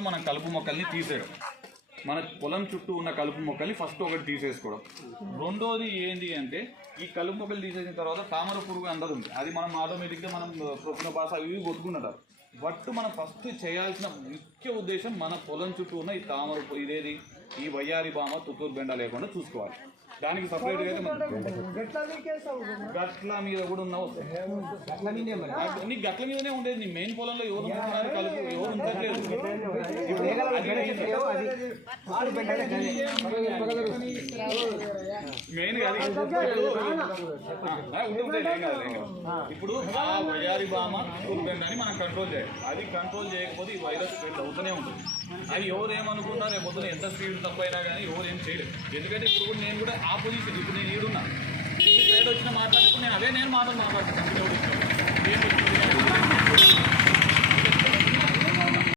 మన కలుపు మొక్కల్ని తీసేయడం, మన పొలం చుట్టూ ఉన్న కలుపు మొక్కల్ని ఫస్ట్ ఒకటి తీసేసుకోవడం. రెండోది ఏంటి అంటే ఈ కలుపు మొక్కలు తీసేసిన తర్వాత తామర పురుగు అందదు ఉంది, అది మనం ఆటోమేటిక్గా మనం ప్రొఫినోపాస్ ఇవి కొట్టుకుంటారు. బట్ మనం ఫస్ట్ చేయాల్సిన ముఖ్య ఉద్దేశం మన పొలం చుట్టూ ఉన్న ఈ తామర ఇదేది ఈ వయ్యారి బామ తుత్తూరు బెండ లేకుండా చూసుకోవాలి. దానికి సపరేట్గా అయితే గట్ల మీద కూడా ఉన్నావు, నీ గట్ల మీదనే ఉండేది. నీ మెయిన్ పొలంలో ఎవరు ఉంటున్నారు, కలుపు ఎవరు ఉంటలేదు. మెయిన్ ఇప్పుడు ఆ వయ్యారి బామ తుత్తూరు బెండ అని మనం కంట్రోల్ చేయాలి. అది కంట్రోల్ చేయకపోతే ఈ వైరస్ స్ప్రెడ్ అవుతూనే ఉంటుంది. అది ఎవరు ఏమనుకున్నా రేపు పొద్దున ఎంత స్పీడ్ తప్పైనా కానీ ఎవరు ఏం చేయలేదు. ఎందుకంటే ఇప్పుడు కూడా నేను కూడా ఆపోజిషన్, ఇప్పుడు నేను ఈడున్నా, సైడ్ వచ్చిన మాట్లాడుకుని నేను మాటలు మాట్లాడుతాను.